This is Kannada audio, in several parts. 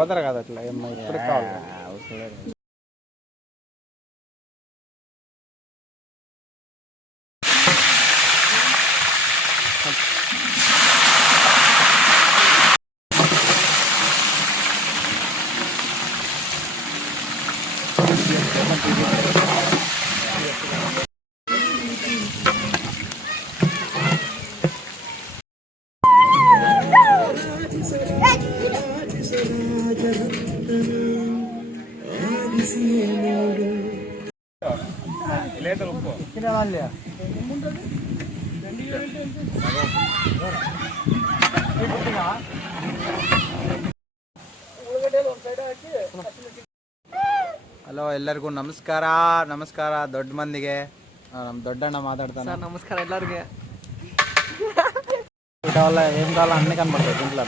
కుదరదు అట్లా ఇప్పుడు కావాలి. ಹಲೋ, ಎಲ್ಲರಿಗೂ ನಮಸ್ಕಾರ. ನಮಸ್ಕಾರ ದೊಡ್ಡ ಮಂದಿಗೆ. ನಮ್ಮ ದೊಡ್ಡಣ್ಣ ಮಾತಾಡ್ತಾನೆ. ನಮಸ್ಕಾರ ಎಲ್ಲರಿಗೆ. ಊಟ ಎಲ್ಲ ಏನು ಕಾಲ ಅನ್ನ ಕನ್ಬರ್ತದೆ ತಿಂಟ್ಲ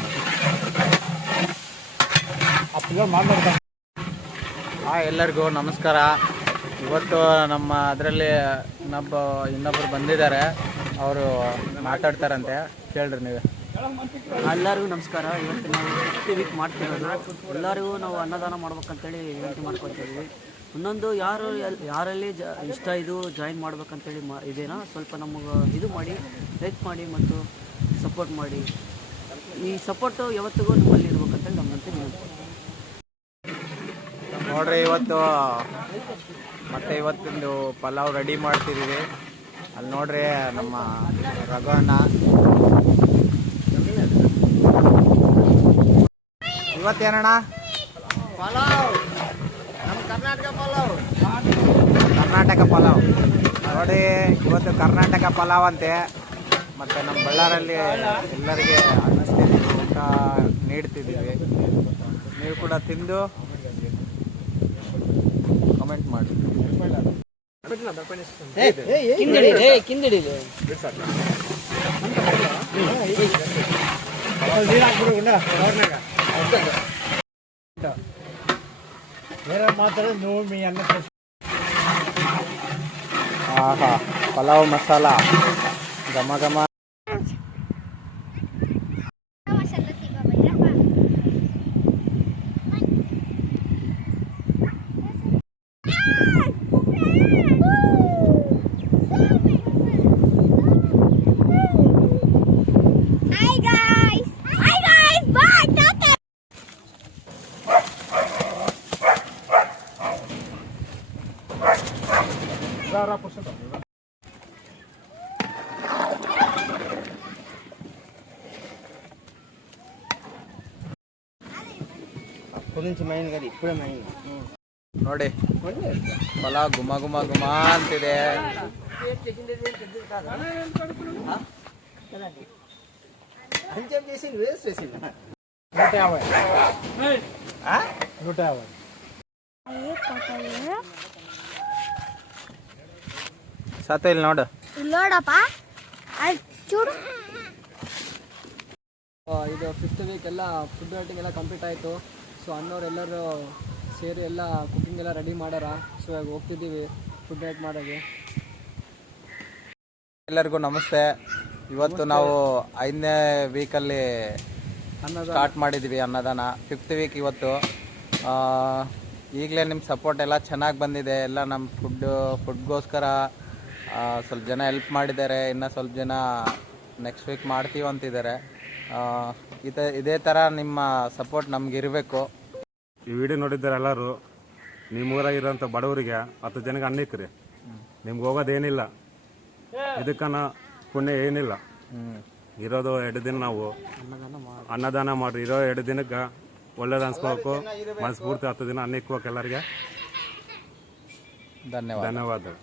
ಮಾತಾಡ್ತಾನೆ. ಎಲ್ಲರಿಗೂ ನಮಸ್ಕಾರ. ಇವತ್ತು ನಮ್ಮ ಅದರಲ್ಲಿ ಇನ್ನೊಬ್ಬರು ಬಂದಿದ್ದಾರೆ, ಅವರು ಮಾತಾಡ್ತಾರಂತೆ, ಕೇಳ್ರಿ ನೀವೇ. ಎಲ್ಲರಿಗೂ ನಮಸ್ಕಾರ. ಇವತ್ತು ನಾವು 50 ವೀಕ್ ಮಾಡ್ತಿರೋದು. ಎಲ್ಲರಿಗೂ ನಾವು ಅನ್ನದಾನ ಮಾಡ್ಬೇಕಂತೇಳಿ ವಿನಂತಿ ಮಾಡ್ಕೊತೀವಿ. ಇನ್ನೊಂದು ಯಾರಲ್ಲಿ ಇಷ್ಟ ಇದು ಜಾಯಿನ್ ಮಾಡ್ಬೇಕಂತೇಳಿ ಇದೇನೋ ಸ್ವಲ್ಪ ನಮಗೆ ಇದು ಮಾಡಿ, ಲೈಕ್ ಮಾಡಿ ಮತ್ತು ಸಪೋರ್ಟ್ ಮಾಡಿ. ಈ ಸಪೋರ್ಟು ಯಾವತ್ತಿಗೂ ನಮ್ಮಲ್ಲಿ ಇರ್ಬೇಕಂತೇಳಿ ನಮ್ಮಂತೆ ವಿನಂತಿ. ನೋಡ್ರಿ, ಇವತ್ತಿಂದು ಪಲಾವ್ ರೆಡಿ ಮಾಡ್ತಿದ್ದೀವಿ. ಅಲ್ಲಿ ನೋಡ್ರಿ ನಮ್ಮ ರಘುವಣ್ಣ. ಇವತ್ತೇನಣ್ಣ? ಪಲಾವ್, ನಮ್ಮ ಕರ್ನಾಟಕ ಪಲಾವ್. ನೋಡಿ, ಇವತ್ತು ಕರ್ನಾಟಕ ಪಲಾವ್ ಅಂತೆ. ಮತ್ತು ನಮ್ಮ ಬಳ್ಳಾರಲ್ಲಿ ಎಲ್ಲರಿಗೆ ಅನ್ನಿಸ್ತಿದ್ದೀವಿ, ಊಟ ನೀಡ್ತಿದ್ದೀವಿ. ನೀವು ಕೂಡ ತಿಂದು ಕಮೆಂಟ್ ಮಾಡಿ. ಆಹಾ, ಪಲಾವ್ ಮಸಾಲ ಘಮ ಘಮ. ನೋಡಿ, ಪಲಾವ್ ಗುಮ ಗುಮ ಗುಮ ಅಂತಿದೆ. ಸಾತ ಇಲ್ಲಿ ನೋಡು. ಇದು 5th ವೀಕ್ ಎಲ್ಲ ಫುಡ್ ರೇಟಿಂಗ್ ಎಲ್ಲ ಕಂಪ್ಲೀಟ್ ಆಯಿತು. ಸೊ ಅಣ್ಣವ್ರೆಲ್ಲರೂ ಸೇರಿ ಎಲ್ಲ ಕುಕಿಂಗ್ ಎಲ್ಲ ರೆಡಿ ಮಾಡ್ಯಾರ. ಸೊ ಇವಾಗ ಹೋಗ್ತಿದ್ದೀವಿ ಫುಡ್ ರೇಟ್ ಮಾಡೋದು. ಎಲ್ಲರಿಗೂ ನಮಸ್ತೆ. ಇವತ್ತು ನಾವು 5ನೇ ವೀಕಲ್ಲಿ ಸ್ಟಾರ್ಟ್ ಮಾಡಿದ್ದೀವಿ ಅನ್ನದಾನ. 5th ವೀಕ್ ಇವತ್ತು. ಈಗಲೇ ನಿಮ್ಮ ಸಪೋರ್ಟ್ ಎಲ್ಲ ಚೆನ್ನಾಗಿ ಬಂದಿದೆ. ಎಲ್ಲ ನಮ್ಮ ಫುಡ್ಗೋಸ್ಕರ ಸ್ವಲ್ಪ ಜನ ಹೆಲ್ಪ್ ಮಾಡಿದ್ದಾರೆ. ಇನ್ನು ಸ್ವಲ್ಪ ಜನ ನೆಕ್ಸ್ಟ್ ವೀಕ್ ಮಾಡ್ತೀವಿ ಅಂತಿದ್ದಾರೆ. ಇದೇ ಥರ ನಿಮ್ಮ ಸಪೋರ್ಟ್ ನಮಗಿರಬೇಕು. ಈ ವಿಡಿಯೋ ನೋಡಿದ್ದಾರೆ ಎಲ್ಲರೂ. ನಿಮ್ಮೂರಾಗಿರೋಂಥ ಬಡವರಿಗೆ 10 ಜನಕ್ಕೆ ಅನ್ನಿಕ್ರಿ. ನಿಮ್ಗೆ ಹೋಗೋದೇನಿಲ್ಲ, ಇದಕ್ಕನ್ನ ಪುಣ್ಯ ಏನಿಲ್ಲ. ಇರೋದು 2 ದಿನ ನಾವು ಅನ್ನದಾನ ಮಾಡ್ರಿ. ಇರೋ 2 ದಿನಕ್ಕೆ ಒಳ್ಳೇದು ಅನ್ಸ್ಕೋಬೇಕು. ಮನಸ್ಫೂರ್ತಿ 10 ದಿನ ಅನ್ನಿಕ್ಬೇಕು ಎಲ್ಲರಿಗೆ. ಧನ್ಯವಾದಗಳು.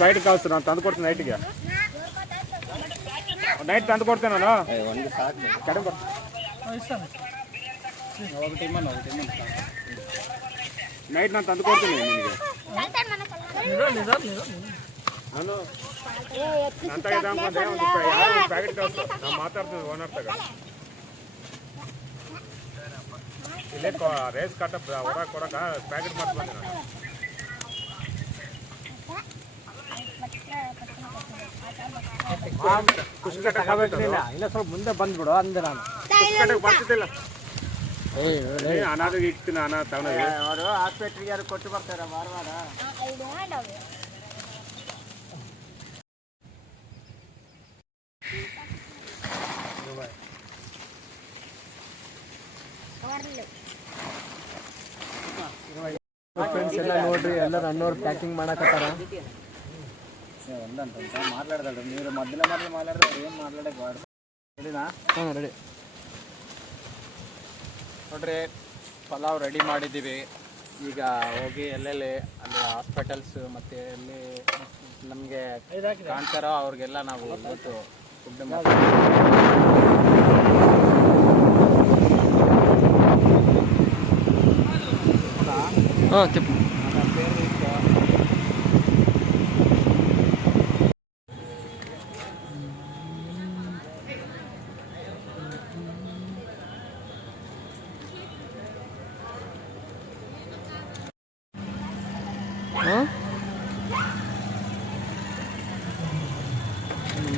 ಪ್ಯಾಕೆಟ್ ಕಾಸು ನಾನು ತಂದು ಕೊಡ್ತೀನಿ. ನೈಟ್ ತಂದು ಕೊಡ್ತೇನೆ ನಾನು. ಕಡಿಮೆ ನೈಟ್ ನಾನು ತಂದು ಕೊಡ್ತೀನಿ ನಿನಗೆ. ನಾನು ನನ್ನ ತಗ ಒಂದು ಪ್ಯಾಕೆಟ್ ಕಳಿಸು, ನಾನು ಮಾತಾಡ್ತೀನಿ ಓನರ್ ತಗ. ಇಲ್ಲೇ ರೇಸ್ ಕಟ್ಟ ಹೊರಗೆ ಕೊಡಕ್ಕೆ ಪ್ಯಾಕೆಟ್ ಮಾಡ್ತೀನಿ ನಾನು. ಇನ್ನ ಸ್ವಲ್ಪ ಮುಂದೆ ಬಂದ್ಬಿಡು ಅಂದೆ ನಾನು ಬರ್ತಿದ್ದಿಲ್ಲ ಅನಾದಿಗೆ ಇಡ್ತೀನಿ ಅನ್ನ ತಗೊಂಡು ಅವರು ಹಾಸ್ಪಿಟ್ಲಿಗೆ ಯಾರು ಕೊಟ್ಟು ಬರ್ತಾರೆ ವಾರ ಫ್ರೆಂಡ್ಸ್ ಎಲ್ಲ ನೋಡ್ರಿ ಎಲ್ಲರೂ ಅಣ್ಣವ್ರು ಪ್ಯಾಕಿಂಗ್ ಮಾಡಕತ್ತಾರ. ಒಂದಂತ ಮಾತಾಡ್ದಲ್ರಿ ನೀವು ಮೊದಲೇ ಮಾತಾಡಿದ್ರೆ ಏನು ಮಾತಾಡಕ್ಕೆ ಬಾರ್ದು ರೆಡಿನಾ? ಹಾಂ ರೆಡಿ ನೋಡ್ರಿ ಪಲಾವ್ ರೆಡಿ ಮಾಡಿದ್ದೀವಿ. ಈಗ ಹೋಗಿ ಎಲ್ಲೆಲ್ಲಿ ಅಲ್ಲಿ ಹಾಸ್ಪಿಟಲ್ಸ್ ಮತ್ತು ಎಲ್ಲಿ ನಮಗೆ ಕಾಣ್ತಾರೋ ಅವ್ರಿಗೆಲ್ಲ ನಾವು ಇವತ್ತು ಫುಡ್ ಹಾಂ ತಿಪ್ಪು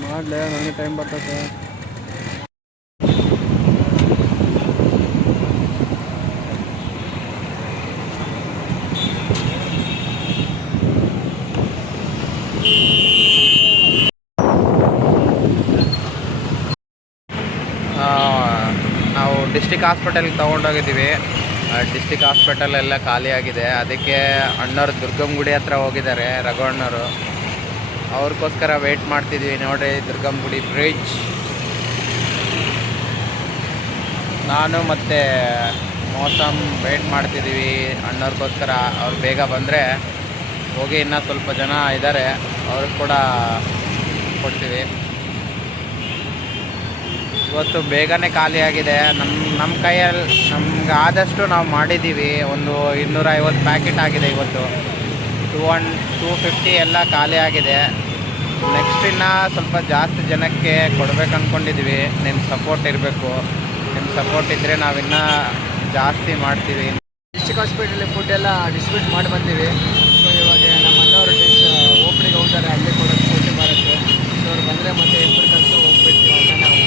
ಮಾಡಲೇ ನನಗೆ ಟೈಮ್ ಬರ್ತದೆ. ನಾವು ಡಿಸ್ಟಿಕ್ ಹಾಸ್ಪಿಟಲ್ಗೆ ತೊಗೊಂಡೋಗಿದ್ದೀವಿ. ಡಿಸ್ಟಿಕ್ ಹಾಸ್ಪಿಟಲ್ ಎಲ್ಲ ಖಾಲಿಯಾಗಿದೆ. ಅದಕ್ಕೆ ಅಣ್ಣವ್ರು ದುರ್ಗಮ್ಮ ಹತ್ರ ಹೋಗಿದ್ದಾರೆ, ರಘುವಣ್ಣವರು. ಅವ್ರಿಗೋಸ್ಕರ ವೆಯ್ಟ್ ಮಾಡ್ತಿದ್ವಿ. ನೋಡ್ರಿ ದುರ್ಗಮ್ಮ ಬ್ರಿಡ್ಜ್. ನಾನು ಮತ್ತು ಮೋಸಮ್ ವೆಯ್ಟ್ ಮಾಡ್ತಿದ್ದೀವಿ ಅಣ್ಣವ್ರಿಗೋಸ್ಕರ. ಅವ್ರು ಬೇಗ ಬಂದರೆ ಹೋಗಿ ಇನ್ನೂ ಸ್ವಲ್ಪ ಜನ ಇದ್ದಾರೆ, ಅವ್ರಿಗೆ ಕೂಡ ಕೊಡ್ತೀವಿ. ಇವತ್ತು ಬೇಗನೆ ಖಾಲಿಯಾಗಿದೆ. ನಮ್ಮ ಕೈಯಲ್ಲಿ ನಮ್ಗೆ ಆದಷ್ಟು ನಾವು ಮಾಡಿದ್ದೀವಿ. ಒಂದು 250 ಪ್ಯಾಕೆಟ್ ಆಗಿದೆ ಇವತ್ತು. 250 ಎಲ್ಲ ಖಾಲಿ ಆಗಿದೆ. ನೆಕ್ಸ್ಟ್ ಇನ್ನೂ ಸ್ವಲ್ಪ ಜಾಸ್ತಿ ಜನಕ್ಕೆ ಕೊಡ್ಬೇಕು ಅಂದ್ಕೊಂಡಿದ್ದೀವಿ. ನಿಮ್ಮ ಸಪೋರ್ಟ್ ಇರಬೇಕು. ನಿಮ್ಮ ಸಪೋರ್ಟ್ ಇದ್ದರೆ ನಾವಿನ್ನೂ ಜಾಸ್ತಿ ಮಾಡ್ತೀವಿ. ಡಿಸ್ಟಿಕ್ ಹಾಸ್ಪಿಟಲ್ ಫುಡ್ ಎಲ್ಲ ಡಿಸ್ಟ್ರಿಬ್ಯೂಟ್ ಮಾಡಿ ಬಂದೀವಿ. ಸೊ ಇವಾಗ ನಮ್ಮ ಅಣ್ಣವರು ಓಪನಿಗೆ ಹೋಗ್ತಾರೆ, ಅಲ್ಲಿ ಕೊಡೋದು ಕೋಟಿ ಬರುತ್ತೆ. ಸೊ ಅವ್ರು ಬಂದರೆ ಮತ್ತೆ ಇಬ್ಬರು ಕಲಿತು ಹೋಗ್ಬಿಡ್ತೀವಿ ಅಂತ ನಾವು.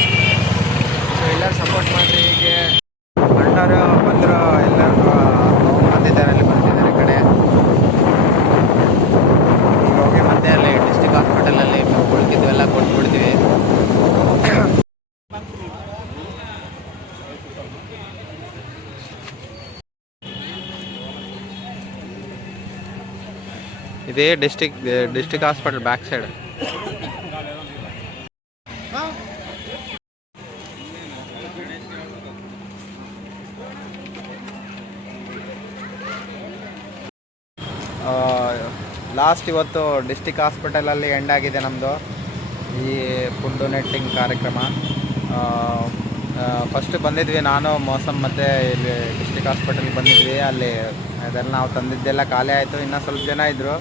ಸೊ ಎಲ್ಲರೂ ಸಪೋರ್ಟ್ ಮಾಡಿರಿ. ಹೀಗೆ ಅಣ್ಣವರು ಬಂದರು, ಎಲ್ಲರಿಗೂ ಬಂದಿದ್ದಾರೆ, ಅಲ್ಲಿ ಬಂದಿದ್ದಾರೆ ಈ ಕಡೆ. ಈಗ ಹೋಗಿ ಮತ್ತೆ ಅಲ್ಲಿ ಡಿಸ್ಟಿಕ್ ಹಾಸ್ಪಿಟಲಲ್ಲಿ ಉಳ್ಕಿದ್ವೆಲ್ಲ ಕೊಟ್ಬಿಡ್ತೀವಿ. ಇದೇ district hospital back side. Last ಇವತ್ತು ಡಿಸ್ಟಿಕ್ ಹಾಸ್ಪಿಟಲಲ್ಲಿ ಎಂಡ್ ಆಗಿದೆ ನಮ್ಮದು ಈ ಫುಡ್ ಡೊನೇಟಿಂಗ್ ಕಾರ್ಯಕ್ರಮ. ಫಸ್ಟ್ ಬಂದಿದ್ವಿ, ನಾನು ಮೋಸಮ್ ಮತ್ತು ಇಲ್ಲಿ ಡಿಸ್ಟಿಕ್ ಹಾಸ್ಪಿಟಲ್ಗೆ ಬಂದಿದ್ವಿ. ಅಲ್ಲಿ ಅದೆಲ್ಲ ನಾವು ತಂದಿದ್ದೆಲ್ಲ ಖಾಲಿ ಆಯಿತು. ಇನ್ನೂ ಸ್ವಲ್ಪ ಜನ ಇದ್ದರು.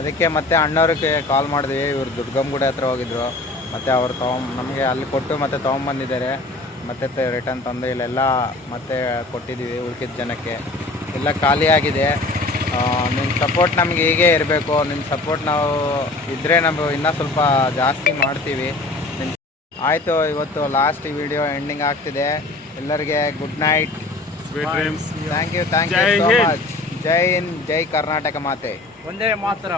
ಅದಕ್ಕೆ ಮತ್ತೆ ಅಣ್ಣವ್ರಿಗೆ ಕಾಲ್ ಮಾಡಿದ್ವಿ. ಇವರು ದುರ್ಗಮ್ಮ ಹತ್ರ ಹೋಗಿದ್ರು. ಮತ್ತು ಅವ್ರು ನಮಗೆ ಅಲ್ಲಿ ಕೊಟ್ಟು ಮತ್ತೆ ತೊಗೊಂಬಂದಿದ್ದಾರೆ. ಮತ್ತೆ ರಿಟರ್ನ್ ತಂದು ಇಲ್ಲೆಲ್ಲ ಮತ್ತೆ ಕೊಟ್ಟಿದ್ದೀವಿ ಉಳ್ಕಿದ ಜನಕ್ಕೆ. ಎಲ್ಲ ಖಾಲಿಯಾಗಿದೆ. ನಿಮ್ಮ ಸಪೋರ್ಟ್ ನಮಗೆ ಹೀಗೆ ಇರಬೇಕು. ನಿಮ್ಮ ಸಪೋರ್ಟ್ ನಾವು ಇದ್ದರೆ ನಾವು ಇನ್ನೂ ಸ್ವಲ್ಪ ಜಾಸ್ತಿ ಮಾಡ್ತೀವಿ. ಆಯಿತು, ಇವತ್ತು ಲಾಸ್ಟ್ ವಿಡಿಯೋ ಎಂಡಿಂಗ್ ಆಗ್ತಿದೆ. ಎಲ್ಲರಿಗೆ good night, sweet dreams. Thank you so much. Jai Hind, Jai Karnataka ಮಾತೆ. ಒಂದೇ ಮಾತ್ರ.